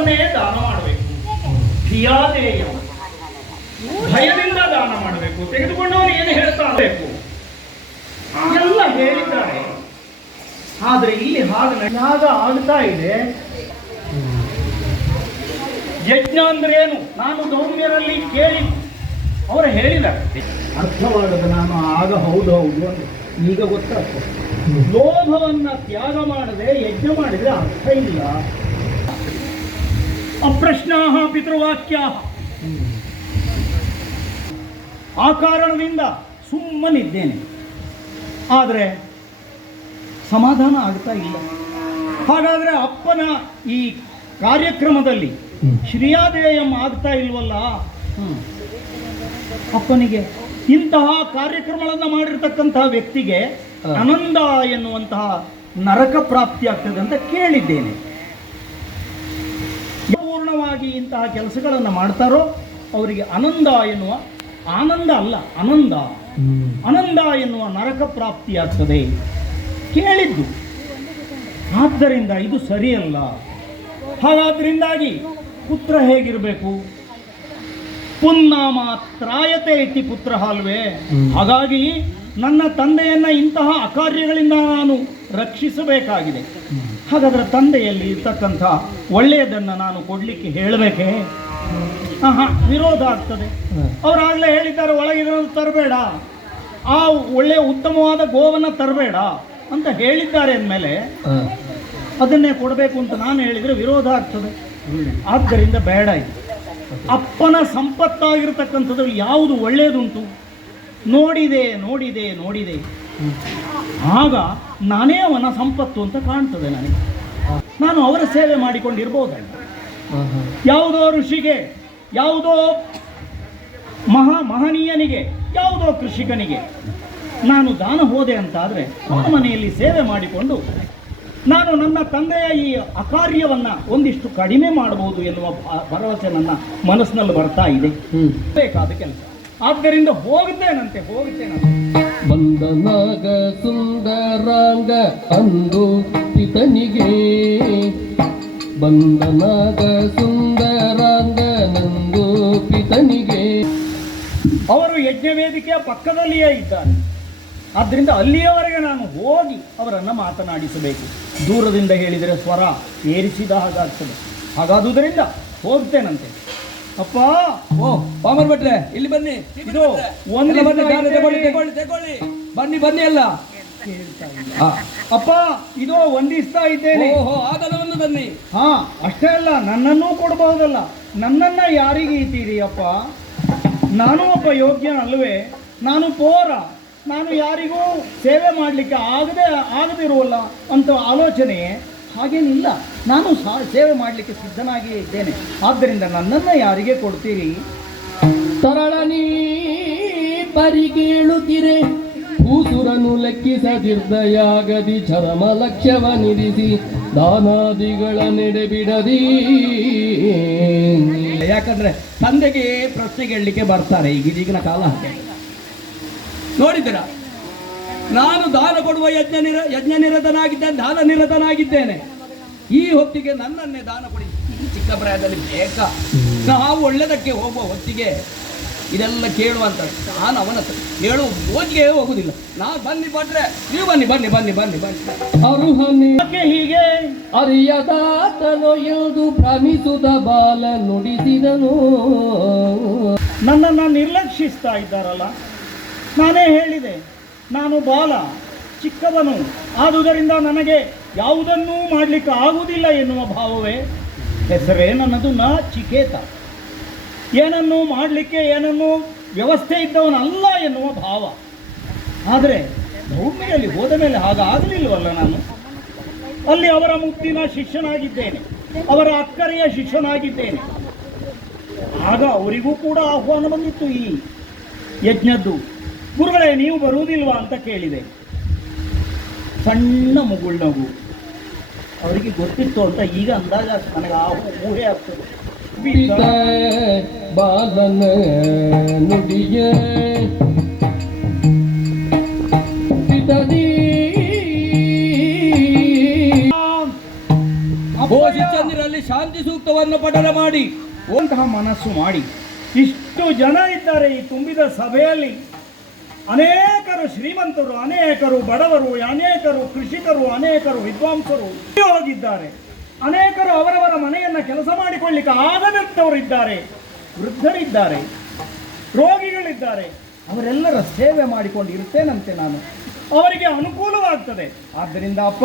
ಚಿಕ್ಕವನ್ನೇ ದಾನ ಮಾಡಬೇಕು. ಧಿಯಾದೇಯ, ಭಯದಿಂದ ದಾನ ಮಾಡಬೇಕು. ತೆಗೆದುಕೊಂಡವನು ಏನು ಹೇಳ್ತಾ ಬೇಕು ಎಲ್ಲ ಹೇಳಿದ್ದಾರೆ. ಆದ್ರೆ ಇಲ್ಲಿ ಯಾಗ ಆಗ್ತಾ ಇದೆ. ಯಜ್ಞ ಅಂದ್ರೆ ಏನು? ನಾನು ಗೌಮ್ಯರಲ್ಲಿ ಕೇಳಿ ಅವರು ಹೇಳಿದ್ದಾರೆ. ಅರ್ಥವಾಗದ ನಾನು ಆಗ ಹೌದು ಹೌದು ಅಂತ ಈಗ ಗೊತ್ತಾಗ್ತದೆ. ಲೋಭವನ್ನ ತ್ಯಾಗ ಮಾಡದೆ ಯಜ್ಞ ಮಾಡಿದ್ರೆ ಅರ್ಥ ಇಲ್ಲ. ಅಪ್ರಶ್ನಾಹ ಪಿತೃವಾಕ್ಯ. ಆ ಕಾರಣದಿಂದ ಸುಮ್ಮನಿದ್ದೇನೆ, ಆದರೆ ಸಮಾಧಾನ ಆಗ್ತಾ ಇಲ್ಲ. ಹಾಗಾದ್ರೆ ಅಪ್ಪನ ಈ ಕಾರ್ಯಕ್ರಮದಲ್ಲಿ ಶ್ರೀಯಾದೇಯಂ ಆಗ್ತಾ ಇಲ್ವಲ್ಲ. ಅಪ್ಪನಿಗೆ ಇಂತಹ ಕಾರ್ಯಕ್ರಮಗಳನ್ನು ಮಾಡಿರ್ತಕ್ಕಂತಹ ವ್ಯಕ್ತಿಗೆ ಆನಂದ ಎನ್ನುವಂತಹ ನರಕ ಪ್ರಾಪ್ತಿ ಆಗ್ತದೆ ಅಂತ ಕೇಳಿದ್ದೇನೆ. ಪೂರ್ಣವಾಗಿ ಇಂತಹ ಕೆಲಸಗಳನ್ನು ಮಾಡ್ತಾರೋ ಅವರಿಗೆ ಆನಂದ ಎನ್ನುವ, ಆನಂದ ಅಲ್ಲ ಅನಂದ, ಆನಂದ ಎನ್ನುವ ನರಕ ಪ್ರಾಪ್ತಿ ಆಗ್ತದೆ ಕೇಳಿದ್ದು. ಆದ್ದರಿಂದ ಇದು ಸರಿಯಲ್ಲ. ಹಾಗಾದ್ರಿಂದಾಗಿ ಪುತ್ರ ಹೇಗಿರಬೇಕು? ಪುನ್ನಾಮ ತ್ರಾಯತೆ ಇತಿ ಪುತ್ರ ಅಲ್ವೇ. ಹಾಗಾಗಿ ನನ್ನ ತಂದೆಯನ್ನ ಇಂತಹ ಅಕಾರ್ಯಗಳಿಂದ ನಾನು ರಕ್ಷಿಸಬೇಕಾಗಿದೆ. ಹಾಗಾದ್ರೆ ತಂದೆಯಲ್ಲಿ ಇರ್ತಕ್ಕಂಥ ಒಳ್ಳೆಯದನ್ನು ನಾನು ಕೊಡ್ಲಿಕ್ಕೆ ಹೇಳಬೇಕೆ? ವಿರೋಧ ಆಗ್ತದೆ. ಅವರಾಗಲೇ ಹೇಳಿದ್ದಾರೆ ಒಳಗಿರೋದು ತರಬೇಡ, ಆ ಒಳ್ಳೆಯ ಉತ್ತಮವಾದ ಗೋವನ್ನು ತರಬೇಡ ಅಂತ ಹೇಳಿದ್ದಾರೆ ಅಂದಮೇಲೆ ಅದನ್ನೇ ಕೊಡಬೇಕು ಅಂತ ನಾನು ಹೇಳಿದರೆ ವಿರೋಧ ಆಗ್ತದೆ. ಆದ್ದರಿಂದ ಬೇಡ. ಇದು ಅಪ್ಪನ ಸಂಪತ್ತಾಗಿರ್ತಕ್ಕಂಥದ್ರಲ್ಲಿ ಯಾವುದು ಒಳ್ಳೆಯದುಂಟು? ನೋಡಿದೆ ನೋಡಿದೆ ನೋಡಿದೆ, ಆಗ ನಾನೇ ಅವನ ಸಂಪತ್ತು ಅಂತ ಕಾಣ್ತದೆ ನನಗೆ. ನಾನು ಅವರ ಸೇವೆ ಮಾಡಿಕೊಂಡಿರ್ಬೋದಲ್ಲ. ಯಾವುದೋ ಋಷಿಗೆ, ಯಾವುದೋ ಮಹನೀಯನಿಗೆ, ಯಾವುದೋ ಕೃಷಿಕನಿಗೆ ನಾನು ದಾನ ಹೋದೆ ಅಂತಾದರೆ ಅವನ ಮನೆಯಲ್ಲಿ ಸೇವೆ ಮಾಡಿಕೊಂಡು ನಾನು ನನ್ನ ತಂದೆಯ ಈ ಅಕಾರ್ಯವನ್ನು ಒಂದಿಷ್ಟು ಕಡಿಮೆ ಮಾಡಬಹುದು ಎನ್ನುವ ಭರವಸೆ ನನ್ನ ಮನಸ್ಸಿನಲ್ಲಿ ಬರ್ತಾ ಇದೆ. ಬೇಕಾದ ಕೆಲಸ. ಆದ್ದರಿಂದ ಹೋಗುತ್ತೇನಂತೆ. ಬಂದನಾಗ ಸುಂದರಾಂಗ ಅಂದು ಪಿತನಿಗೆ, ಬಂದನಾಗ ಸುಂದರಾಂಗ ನಂದು ಪಿತನಿಗೆ. ಅವರು ಯಜ್ಞವೇದಿಕೆಯ ಪಕ್ಕದಲ್ಲಿಯೇ ಇದ್ದಾರೆ. ಆದ್ದರಿಂದ ಅಲ್ಲಿಯವರೆಗೆ ನಾನು ಹೋಗಿ ಅವರನ್ನು ಮಾತನಾಡಿಸಬೇಕು. ದೂರದಿಂದ ಹೇಳಿದರೆ ಸ್ವರ ಏರಿಸಿದ ಹಾಗಾಗ್ತದೆ. ಹಾಗಾದುದರಿಂದ ಹೋಗ್ತೇನಂತೆ. ಅಪ್ಪ, ಪಾಮರ್ ಭಟ್ರೆ ಇಲ್ಲಿ ಬನ್ನಿ. ಇದು ಒಂದು ತಗೊಳ್ಳಿ ಬನ್ನಿ ಅಲ್ಲ. ಅಪ್ಪ, ಇದು ವಂದಿಸ್ತಾ ಇದ್ದೇನೆ. ಆಗಲವನ್ನು ಬನ್ನಿ. ಅಷ್ಟೇ ಅಲ್ಲ, ನನ್ನನ್ನೂ ಕೊಡಬಹುದಲ್ಲ. ನನ್ನನ್ನ ಯಾರಿಗೆ ಇದ್ದೀರಿ ಅಪ್ಪ? ನಾನು ಒಬ್ಬ ಯೋಗ್ಯನಲ್ವೇ? ನಾನು ಪೋರ. ನಾನು ಯಾರಿಗೂ ಸೇವೆ ಮಾಡಲಿಕ್ಕೆ ಆಗದಿರುವಲ್ಲ ಅಂತ ಆಲೋಚನೆ ಹಾಗೇನಿಲ್ಲ. ನಾನು ಸೇವೆ ಮಾಡಲಿಕ್ಕೆ ಸಿದ್ಧನಾಗಿಯೇ ಇದ್ದೇನೆ. ಆದ್ದರಿಂದ ನನ್ನನ್ನು ಯಾರಿಗೆ ಕೊಡ್ತೀರಿ? ತರಳನಿ ಪರಿಗೇಳುತ್ತಿರೆ ಕೂಸುರನು ಲೆಕ್ಕಿಸದಿರ್ದಯಾಗದಿ ಚರಮ ಲಕ್ಷ್ಯವನಿರಿಸಿ ದಾನಾದಿಗಳ ನೆಡೆ ಬಿಡದಿ. ಯಾಕಂದ್ರೆ ತಂದೆಗೆ ಪ್ರಶ್ನೆ ಕೇಳಲಿಕ್ಕೆ ಬರ್ತಾರೆ. ಈಗಿನ ಕಾಲ ನೋಡಿದ್ದೀರಾ? ನಾನು ದಾನ ಕೊಡುವ ಯಜ್ಞ ನಿರತನಾಗಿದ್ದೇನೆ, ದಾನ ನಿರತನಾಗಿದ್ದೇನೆ. ಈ ಹೊತ್ತಿಗೆ ನನ್ನನ್ನೇ ದಾನ ಕೊಡಿ. ಚಿಕ್ಕ ಪ್ರಾಯದಲ್ಲಿ ಬೇಕಾ? ನಾವು ಒಳ್ಳೆದಕ್ಕೆ ಹೋಗುವ ಹೊತ್ತಿಗೆ ಇದೆಲ್ಲ ಕೇಳುವಂತ ನಾನು ಅವನ ಹೇಳುವ ಓದಿಗೆ ಹೋಗುದಿಲ್ಲ. ನಾನು ಬನ್ನಿ ಭಟ್ರೆ, ನೀವು ಬನ್ನಿ. ಅರುಹನೆ ಹೀಗೆ ಅರಿಯದಾತನೋ ಎಂದು ಭ್ರಮಿಸುದ ಬಾಲ ನುಡಿಸಿದನು. ನನ್ನನ್ನು ನಿರ್ಲಕ್ಷಿಸ್ತಾ ಇದ್ದಾರಲ್ಲ. ನಾನೇ ಹೇಳಿದೆ, ನಾನು ಬಾಲ, ಚಿಕ್ಕವನು. ಆದುದರಿಂದ ನನಗೆ ಯಾವುದನ್ನೂ ಮಾಡಲಿಕ್ಕೆ ಆಗುವುದಿಲ್ಲ ಎನ್ನುವ ಭಾವವೇ ಹೆಸರೇ ನನ್ನದು. ಚಿಕೇತ, ಏನನ್ನೂ ಮಾಡಲಿಕ್ಕೆ ಏನನ್ನೂ ವ್ಯವಸ್ಥೆ ಇದ್ದವನಲ್ಲ ಎನ್ನುವ ಭಾವ. ಆದರೆ ಭೂಮಿಯಲ್ಲಿ ಹೋದ ಮೇಲೆ ಹಾಗಾಗಲಿಲ್ವಲ್ಲ. ನಾನು ಅಲ್ಲಿ ಅವರ ಮುಕ್ತಿನ ಶಿಷ್ಯನಾಗಿದ್ದೇನೆ, ಅವರ ಅಕ್ಕರೆಯ ಶಿಷ್ಯನಾಗಿದ್ದೇನೆ. ಆಗ ಅವರಿಗೂ ಕೂಡ ಆಹ್ವಾನ ಬಂದಿತ್ತು ಈ ಯಜ್ಞದ್ದು. ಗುರುಗಳೇ, ನೀವು ಬರುವುದಿಲ್ವಾ ಅಂತ ಕೇಳಿದೆ. ಸಣ್ಣ ಮುಗುಳ್ನಗು. ಅವರಿಗೆ ಗೊತ್ತಿತ್ತು ಅಂತ ಈಗ ಅಂದಾಗ ನನಗೆ ಆ ಊಹೆ ಆಗ್ತದೆ. ಬಾಲನ ನುಡಿಯ ಚಂದ್ರಲ್ಲಿ ಶಾಂತಿ ಸೂಕ್ತ ಸೂಕ್ತವನ್ನು ಪಠನ ಮಾಡಿ ಅಂತಹ ಮನಸ್ಸು ಮಾಡಿ ಇಷ್ಟು ಜನ ಇದ್ದಾರೆ ಈ ತುಂಬಿದ ಸಭೆಯಲ್ಲಿ. ಅನೇಕರು ಶ್ರೀಮಂತರು, ಅನೇಕರು ಬಡವರು, ಅನೇಕರು ಕೃಷಿಕರು, ಅನೇಕರು ವಿದ್ವಾಂಸರು ಹೋಗಿದ್ದಾರೆ. ಅನೇಕರು ಅವರವರ ಮನೆಯನ್ನು ಕೆಲಸ ಮಾಡಿಕೊಳ್ಳಿಕ್ಕೆ ಆಗದಂಥವರಿದ್ದಾರೆ, ವೃದ್ಧರಿದ್ದಾರೆ, ರೋಗಿಗಳಿದ್ದಾರೆ. ಅವರೆಲ್ಲರ ಸೇವೆ ಮಾಡಿಕೊಂಡು ಇರ್ತೇನಂತೆ ನಾನು, ಅವರಿಗೆ ಅನುಕೂಲವಾಗ್ತದೆ. ಆದ್ದರಿಂದ ಅಪ್ಪ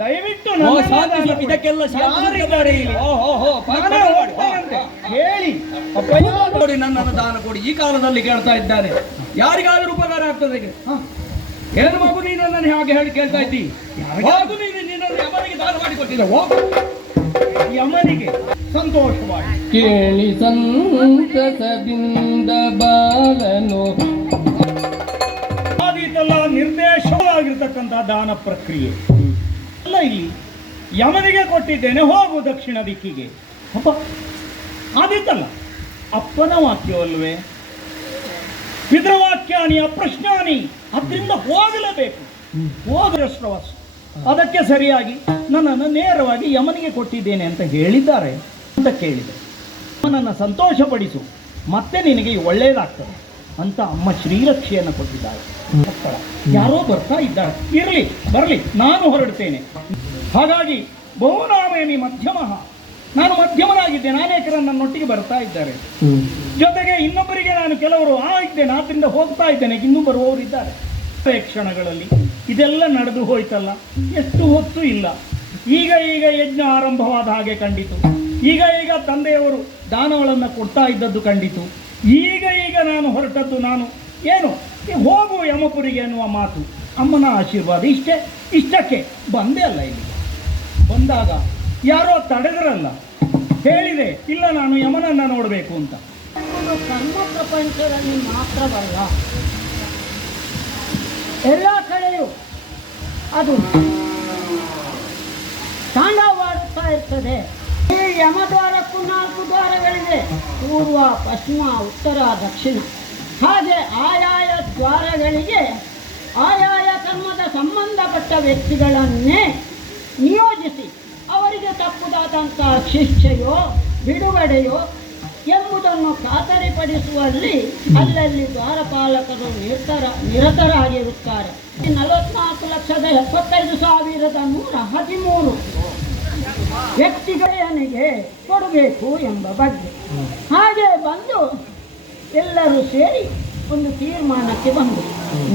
ದಯವಿಟ್ಟು ಇದಕ್ಕೆಲ್ಲ ಯಾರಿದ್ದಾರೆ ಇಲ್ಲಿ? ನಾನೇ ಹೋಗ್ತೇನಂತೆ ಹೇಳಿ ಅಪ್ಪಯ್ಯ ನೋಡಿ, ನನ್ನನ್ನು ದಾನ ಕೊಡಿ. ಈ ಕಾಲದಲ್ಲಿ ಕೇಳ್ತಾ ಇದ್ದಾರೆ, ಯಾರಿಗಾದ್ರೂ ಉಪಕಾರ ಆಗ್ತದೆ. ಏನು ಮಗು ನೀನು ನನ್ನ ಹಾಗೆ ಹೇಳಿ ಕೇಳ್ತಾ ಇದ್ದಿ? ಹೋಗು ನೀನು, ನಿನ್ನನ್ನು ಯಮನಿಗೆ ದಾನ ಮಾಡಿ ಕೊಟ್ಟಿದ್ದ, ಹೋಗು. ಯಮನಿಗೆ ಸಂತೋಷವಾಗಿ ಕೇಳಿ ಸಂತಸದಿಂದ ಬಾಲನು ಆದೀತಲ್ಲ ನಿರ್ದೇಶವಾಗಿರ್ತಕ್ಕಂಥ ದಾನ ಪ್ರಕ್ರಿಯೆ ಅಲ್ಲ. ಇಲ್ಲಿ ಯಮನಿಗೆ ಕೊಟ್ಟಿದ್ದೇನೆ, ಹೋಗು ದಕ್ಷಿಣ ದಿಕ್ಕಿಗೆ. ಅಪ್ಪ ಆದೀತಲ್ಲ, ಅಪ್ಪನ ವಾಕ್ಯವಲ್ವೇ? ಪಿತೃವಾಕ್ಯಾನಿ ಅಪ್ರಶ್ನಾನಿ, ಅದರಿಂದ ಹೋಗಲೇಬೇಕು. ಹೋಗಶ್ರವಸ್ ಅದಕ್ಕೆ ಸರಿಯಾಗಿ ನನ್ನನ್ನು ನೇರವಾಗಿ ಯಮನಿಗೆ ಕೊಟ್ಟಿದ್ದೇನೆ ಅಂತ ಹೇಳಿದ್ದಾರೆ ಅಂತ ಕೇಳಿದೆ. ನನ್ನನ್ನು ಸಂತೋಷಪಡಿಸು, ಮತ್ತೆ ನಿನಗೆ ಒಳ್ಳೆಯದಾಗ್ತದೆ ಅಂತ ಅಮ್ಮ ಶ್ರೀರಕ್ಷೆಯನ್ನು ಕೊಟ್ಟಿದ್ದಾರೆ. ಮಕ್ಕಳ ಯಾರೋ ಬರ್ತಾ ಇದ್ದಾರೆ, ಇರಲಿ ಬರಲಿ, ನಾನು ಹೊರಡ್ತೇನೆ. ಹಾಗಾಗಿ ಬಹುನಾಮೇಮಿ ಮಧ್ಯಮ, ನಾನು ಮಧ್ಯಮನಾಗಿದ್ದೇನೆ. ಅನೇಕರು ನನ್ನೊಟ್ಟಿಗೆ ಬರ್ತಾ ಇದ್ದಾರೆ, ಜೊತೆಗೆ ಇನ್ನೊಬ್ಬರಿಗೆ ನಾನು ಕೆಲವರು ಇದ್ದೇನೆ, ಆದ್ದರಿಂದ ಹೋಗ್ತಾ ಇದ್ದೇನೆ. ಇನ್ನೂ ಬರುವವರು ಇದ್ದಾರೆ. ಕ್ಷಣಗಳಲ್ಲಿ ಇದೆಲ್ಲ ನಡೆದು ಹೋಯ್ತಲ್ಲ, ಎಷ್ಟು ಹೊತ್ತು ಇಲ್ಲ. ಈಗ ಯಜ್ಞ ಆರಂಭವಾದ ಹಾಗೆ ಕಂಡಿತು. ಈಗ ತಂದೆಯವರು ದಾನಗಳನ್ನು ಕೊಡ್ತಾ ಇದ್ದದ್ದು ಕಂಡಿತು. ಈಗ ನಾನು ಹೊರಟದ್ದು, ನಾನು ಏನು ಹೋಗು ಯಮಪುರಿಗೆ ಅನ್ನುವ ಮಾತು, ಅಮ್ಮನ ಆಶೀರ್ವಾದ. ಇಷ್ಟಕ್ಕೆ ಬಂದೆ ಅಲ್ಲ. ಇಲ್ಲಿ ಬಂದಾಗ ಯಾರೋ ತಡೆದರಲ್ಲ, ಹೇಳಿದೆ ಇಲ್ಲ ನಾನು ಯಮನನ್ನು ನೋಡಬೇಕು ಅಂತ. ಕರ್ಮ ಪ್ರಪಂಚದಲ್ಲಿ ಮಾತ್ರವಲ್ಲ, ಎಲ್ಲ ಕಡೆಯೂ ಅದು ತಾಂಡವಾಡುತ್ತಾ ಇರ್ತದೆ. ಈ ಯಮದ್ವಾರಕ್ಕೂ 4 ದ್ವಾರಗಳಿವೆ, ಪೂರ್ವ, ಪಶ್ಚಿಮ, ಉತ್ತರ, ದಕ್ಷಿಣ. ಹಾಗೆ ಆಯಾಯ ದ್ವಾರಗಳಿಗೆ ಆಯಾಯ ಕರ್ಮದ ಸಂಬಂಧಪಟ್ಟ ವ್ಯಕ್ತಿಗಳನ್ನೇ ನಿಯೋಜಿಸಿ ಅವರಿಗೆ ತಪ್ಪುದಾದಂಥ ಶಿಕ್ಷೆಯೋ ಬಿಡುಗಡೆಯೋ ಎಂಬುದನ್ನು ಖಾತರಿಪಡಿಸುವಲ್ಲಿ ಅಲ್ಲಲ್ಲಿ ದ್ವಾರಪಾಲಕರು ನಿರತರಾಗಿರುತ್ತಾರೆ. 44,75,113 ವ್ಯಕ್ತಿಗಳಿಗೆ ಕೊಡಬೇಕು ಎಂಬ ಬಗ್ಗೆ ಹಾಗೆ ಬಂದು ಎಲ್ಲರೂ ಸೇರಿ ಒಂದು ತೀರ್ಮಾನಕ್ಕೆ ಬಂದು,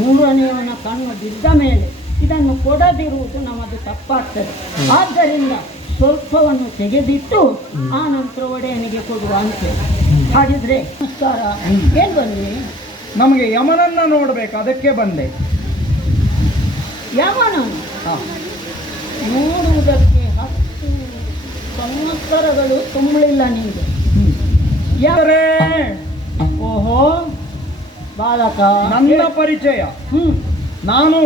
3ನೇಯವನ ಕಣ್ಣು ಬಿದ್ದ ಮೇಲೆ ಇದನ್ನು ಕೊಡದಿರುವುದು ನಮ್ಮದು ತಪ್ಪಾಗ್ತದೆ. ಆದ್ದರಿಂದ ಸ್ವಲ್ಪವನ್ನು ತೆಗೆದಿಟ್ಟು ಆ ನಂತರ ಒಡೆಯನಿಗೆ ಕೊಡುವ ಅಂತ. ಹಾಗಿದ್ರೆ ನಮಸ್ಕಾರ, ಏನು ಬನ್ನಿ? ನಮಗೆ ಯಮನನ್ನ ನೋಡಬೇಕು, ಅದಕ್ಕೆ ಬಂದೆ. ಯಮನನ್ನು ನೋಡುವುದಕ್ಕೆ 10 ಸಂವತ್ಸರಗಳು ತುಂಬಲಿಲ್ಲ ನಿಮಗೆ. ಯಾರೇ? ಓಹೋ ಬಾಲಕ, ನನ್ನ ಪರಿಚಯ. ನಾನು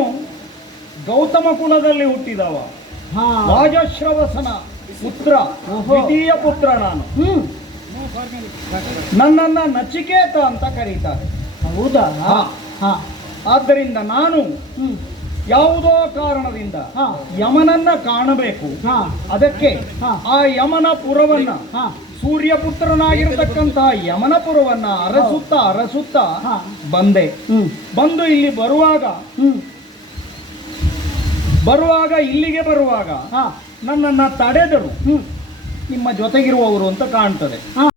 ಗೌತಮ ಕುಲದಲ್ಲಿ ಹುಟ್ಟಿದವ, ವಾಜಶ್ರವಸನ ಪುತ್ರ, ದ್ವಿತೀಯ ಪುತ್ರ ನಾನು. ನನ್ನನ್ನ ನಚಿಕೇತ ಅಂತ ಕರೀತಾರೆ. ಹೌದಾ? ಆದ್ದರಿಂದ ನಾನು ಯಾವುದೋ ಕಾರಣದಿಂದ ಯಮನನ್ನ ಕಾಣಬೇಕು. ಅದಕ್ಕೆ ಆ ಯಮನ ಪುರವನ್ನ, ಸೂರ್ಯಪುತ್ರನಾಗಿರತಕ್ಕಂತಹ ಯಮನಪುರವನ್ನ ಅರಸುತ್ತಾ ಬಂದೆ. ಬಂದು ಇಲ್ಲಿ ಬರುವಾಗ ಇಲ್ಲಿಗೆ ಬರುವಾಗ ನನ್ನನ್ನು ತಡೆದರು. ನಿಮ್ಮ ಜೊತೆಗಿರುವವರು ಅಂತ ಕಾಣ್ತದೆ.